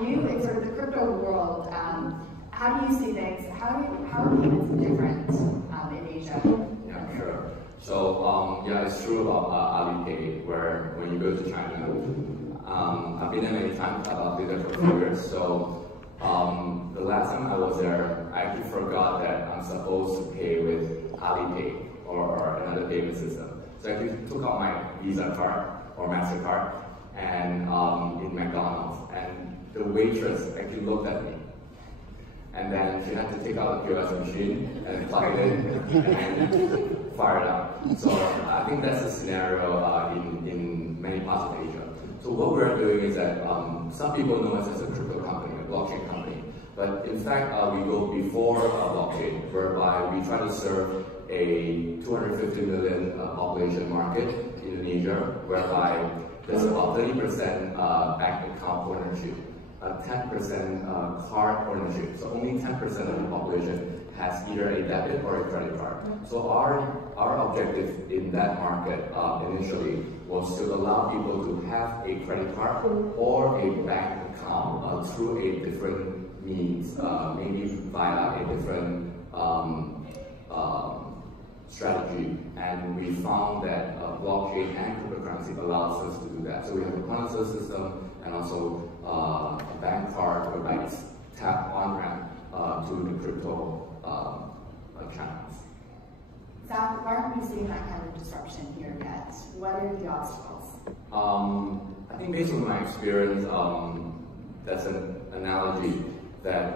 can you, in sort of the crypto world, how do you see things? How are payments different in Asia? Yeah, sure. So yeah, it's true about Alipay, where when you go to China, I've been there many times. I've been there for a few years. So the last time I was there, I actually forgot that I'm supposed to pay with Alipay or another payment system. So I actually took out my Visa card or MasterCard and in McDonald's, and the waitress actually looked at me. And then she had to take out the POS machine and plug it in and fire it up. So I think that's a scenario in many parts of Asia. So what we're doing is that some people know us as a crypto company, a blockchain company. But in fact, we go before blockchain, whereby we try to serve a 250 million population market in Indonesia, whereby there's about 30% bank account ownership, 10% card ownership. So only 10% of the population has either a debit or a credit card. So our objective in that market initially was to allow people to have a credit card or a bank account through a different means, maybe via a different strategy. And we found that blockchain and cryptocurrency allows us to do that. So we have a point-of-sale system and also a bank card or bank tap on-ramp to the crypto channels. Zac, why aren't we seeing that kind of disruption here yet? What are the obstacles? I think based on my experience, that's an analogy that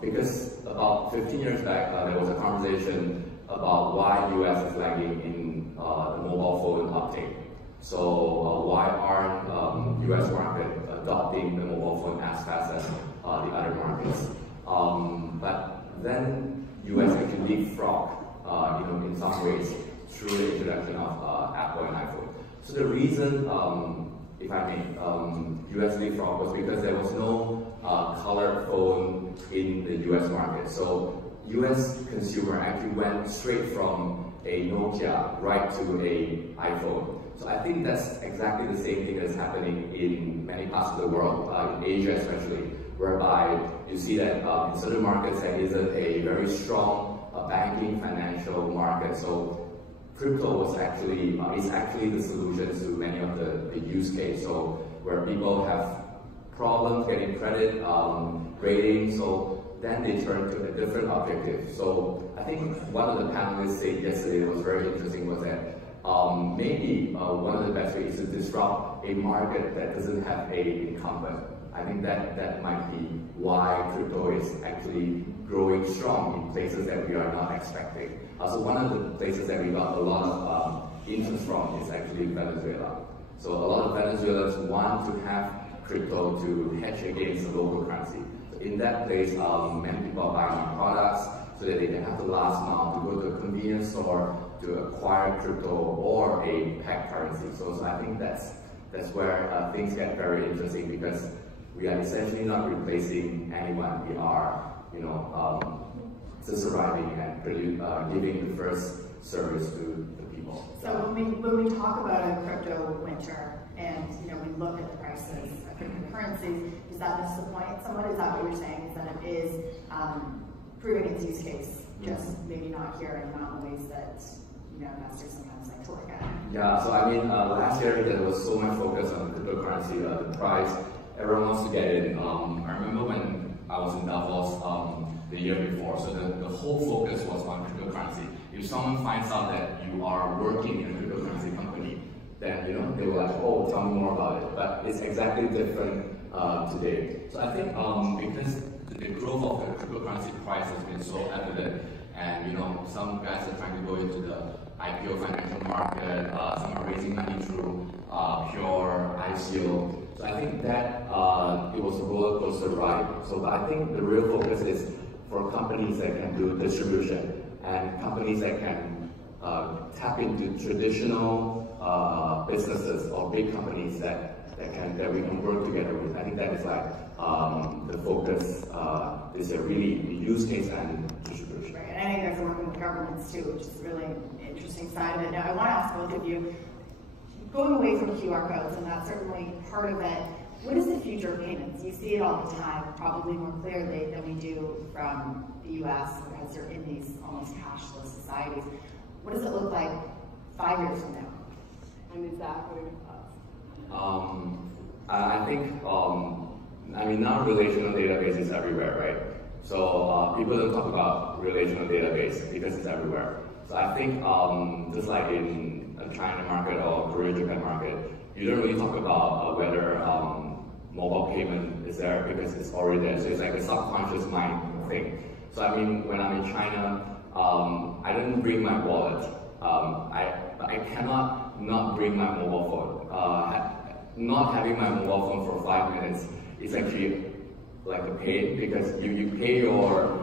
because about 15 years back, there was a conversation about why US is lagging in the mobile phone uptake. So why aren't US market adopting the mobile phone as fast as the other markets? But then US actually leapfrog, in some ways through the introduction of Apple and iPhone. So the reason, if I may, US leapfrog was because there was no colored phone in the US market. So US consumer actually went straight from a Nokia right to a iPhone. So I think that's exactly the same thing that's happening in many parts of the world, in Asia especially, whereby you see that in certain markets there isn't a very strong banking financial market. So crypto was actually is actually the solution to many of the use cases. So where people have problems getting credit, grading, so then they turn to a different objective. So I think one of the panelists said yesterday was very interesting was that maybe one of the best ways is to disrupt a market that doesn't have an incumbent. I think that might be why crypto is actually growing strong in places that we are not expecting. So one of the places that we got a lot of interest from is actually Venezuela. So a lot of Venezuelans want to have crypto to hedge against the local currency. So in that place, many people are buying products so that they can have the last mile to go to a convenience store to acquire crypto or a pegged currency. So I think that's where things get very interesting, because we are essentially not replacing anyone. We are, just arriving and giving the first service to the people. So when we talk about a crypto winter and we look at the prices of cryptocurrencies, does that miss the point somewhat? Is that what you're saying? Is that it is proving its use case, just maybe not here and not in the ways that investors sometimes like to look at? Yeah, so I mean, last year there was so much focus on cryptocurrency, the price. Everyone wants to get in. I remember when I was in Davos the year before, so the whole focus was on cryptocurrency. If someone finds out that you are working in a cryptocurrency company, then they were like, oh, tell me more about it. But it's exactly different today. So I think because the growth of the cryptocurrency price has been so evident, and some guys are trying to go into the IPO financial market, some are raising money through pure ICO. So I think that it was a roller coaster ride. So I think the real focus is for companies that can do distribution and companies that can tap into traditional businesses or big companies that we can work together with. I think that is like the focus is a really the use case and distribution. Right, and I think you guys are working with governments too, which is really an interesting side of it. Now I want to ask both of you, going away from QR codes, and that's certainly part of it, What is the future of payments? You see it all the time, probably more clearly than we do from the US, because they're in these almost cashless societies. What does it look like 5 years from now? And Zac, what are your thoughts? I think, I mean, now relational database is everywhere, right? So people don't talk about relational database because it's everywhere. So I think just like in a China market or Korea, Japan market, you don't really talk about whether mobile payment is there because it's already there. So it's like a subconscious mind thing. So I mean, when I'm in China, I don't bring my wallet. I cannot not bring my mobile phone. Not having my mobile phone for 5 minutes is actually like a pain, because you pay your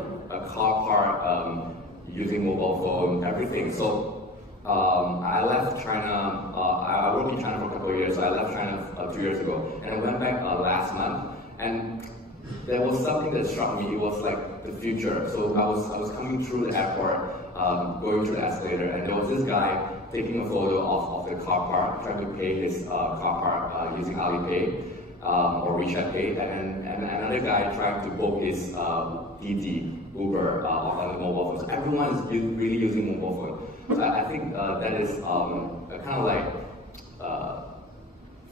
car part using mobile phone, everything. So I left China, I worked in China for a couple of years, so I left China 2 years ago, and I went back last month, and there was something that struck me. It was like the future. So I was coming through the airport, going through the escalator, and there was this guy taking a photo of the car park, trying to pay his car park using Alipay or WeChat Pay, and another guy trying to book his Didi, Uber on the mobile phone. So everyone is really using mobile phone. So I think that is kind of like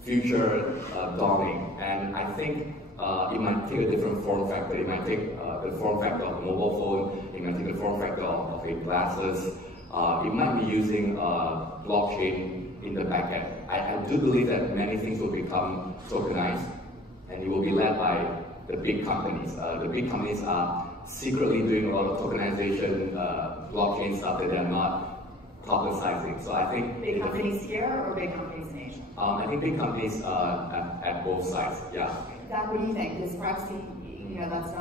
future dawning, and I think it might take a different form factor. It might take the form factor of a mobile phone. It might take the form factor of a glasses. It might be using blockchain in the backend. I do believe that many things will become tokenized, and it will be led by the big companies. The big companies are secretly doing a lot of tokenization, blockchain stuff that they're not publicizing. So I think big companies here or big companies in Asia? I think big companies at both sides. Yeah. Zach, what do you think? Is perhaps that's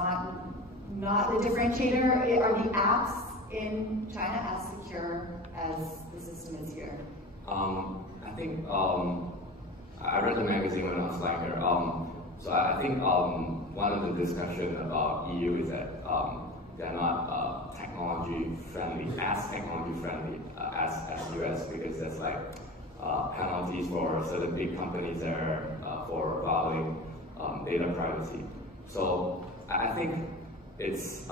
not the differentiator? Are the apps in China as secure as the system is here? I think I read the magazine when I was flying here. So I think one of the discussion about EU is that they're not technology friendly as US, because there's like penalties for certain big companies there for violating data privacy. So I think it's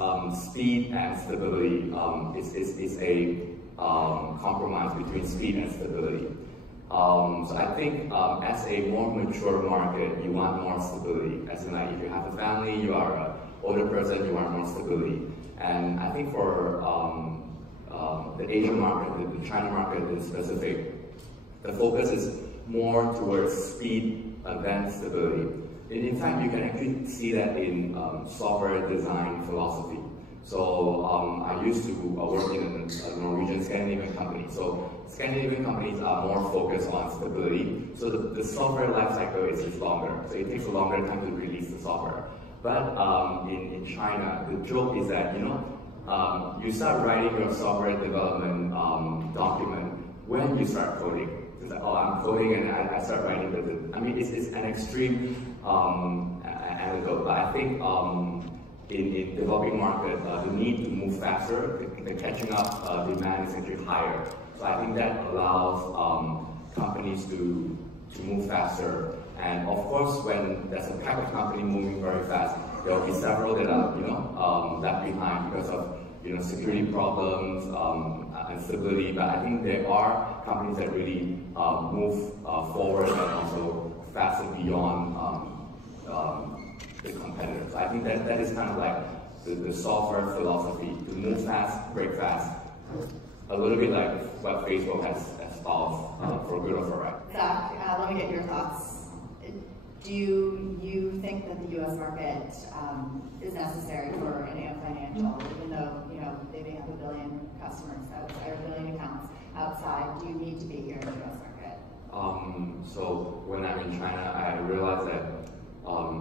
speed and stability. It's a compromise between speed and stability. So I think as a more mature market, you want more stability. As in, like, if you have a family, you are an older person, you want more stability. And I think for the Asian market, the China market in specific, the focus is more towards speed than stability. In fact, you can actually see that in software design philosophy. So I used to work in a Norwegian Scandinavian company. So Scandinavian companies are more focused on stability. So the software lifecycle is just longer. So it takes a longer time to release the software. But in China, the joke is that, you start writing your software development document when you start coding. It's like, oh, I'm coding and I start writing with it. I mean, it's an extreme anecdote, but I think in developing market, the need to move faster, the catching up demand is actually higher. So I think that allows companies to move faster. And of course, when there's a pack of company moving very fast, there will be several that are left behind because of security problems and stability. But I think there are companies that really move forward and also faster beyond the competitors. I think that is kind of like the software philosophy, to move fast, break fast. A little bit like what Facebook has followed, for good or for right. Zac, let me get your thoughts. Do you think that the U.S. market is necessary for an financial, even though they may have 1 billion customers outside, or 1 billion accounts outside? Do you need to be here in the U.S. market? So when I'm in China, I realized that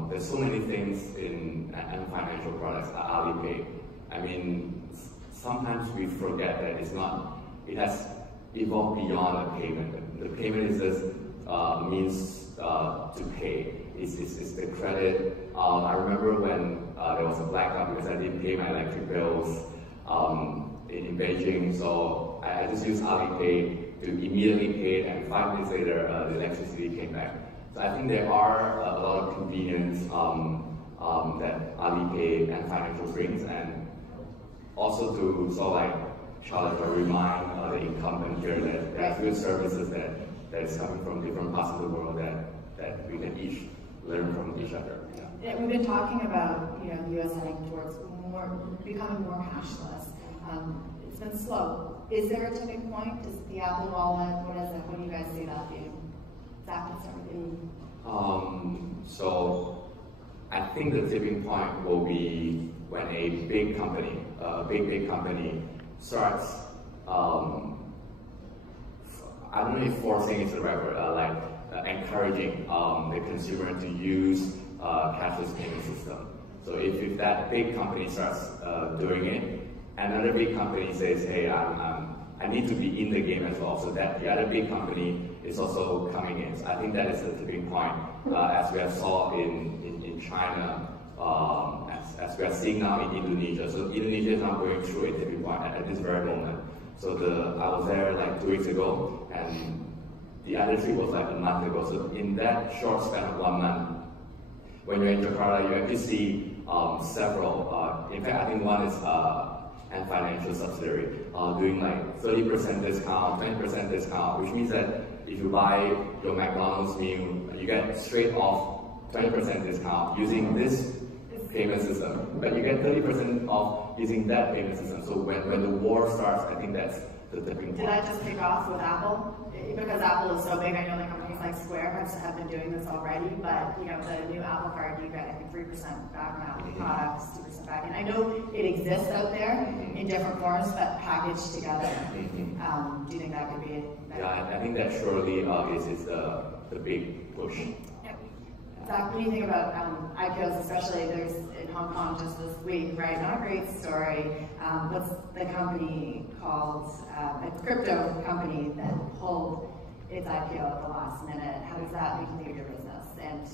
there's so many things in financial products like Alipay. I mean, sometimes we forget that it has evolved beyond a payment. The payment is just means to pay. It's the credit. I remember when there was a blackout because I didn't pay my electric bills in Beijing, so I just used Alipay to immediately pay, and 5 minutes later the electricity came back. So I think there are a lot of convenience that Alipay and financial brings, and also to sort of like challenge or remind the incumbent here that there are good services that is coming from different parts of the world that we can each learn from each other. Yeah, we've been talking about the U.S. heading towards becoming more cashless. It's been slow. Is there a tipping point? Is the Apple Wallet? What is it? What do you guys see that being? Zac, let's start with you. So I think the tipping point will be when a big company, big company starts, I don't know if forcing is the right word, encouraging the consumer to use cashless payment system. So if that big company starts doing it, another big company says, hey, I need to be in the game as well, so that the other big company is also coming in. So I think that is the tipping point, as we have saw in China, as we are seeing now in Indonesia. So Indonesia is now going through a tipping point at this very moment. So I was there like 2 weeks ago, and the other trip was like a month ago. So in that short span of 1 month, when you're in Jakarta, you actually see several. In fact, I think one is and financial subsidiary doing like 30% discount, 20% discount, which means that if you buy your McDonald's meal, you get straight off 20% discount using this payment system, but you get 30% off using that payment system. So when the war starts, I think that's the tipping point. Did that just kick off with Apple? Because Apple is so big, I know that companies like Square have been doing this already, but the new Apple Card, you get I think 3% back on Apple products, 2% back. And I know it exists out there in different forms, but packaged together. Do you think that could be it? Yeah, I think that surely is the big push. Zac, what do you think about IPOs, especially there's in Hong Kong just this week, right? Not a great story. What's the company called? A crypto company that pulled its IPO at the last minute. How does that make you think of your business and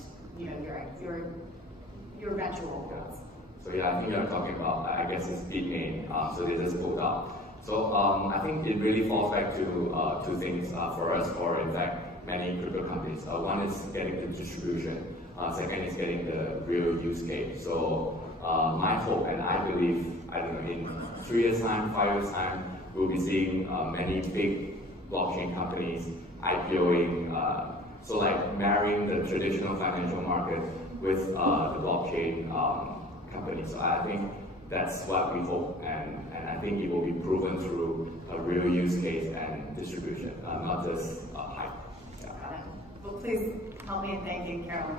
your eventual goals? So yeah, I think you're talking about, I guess it's Bitmain. So they just pulled out. So I think it really falls back to two things for us, or in fact many crypto companies. One is getting the distribution. Second is getting the real use case. So my hope, and I believe, I don't know, in 3 years' time, 5 years' time, we'll be seeing many big blockchain companies IPOing. So like marrying the traditional financial market with the blockchain company. So I think that's what we hope, and I think it will be proven through a real use case and distribution, not just hype. Got it. Well, please help me in thanking Carolyn.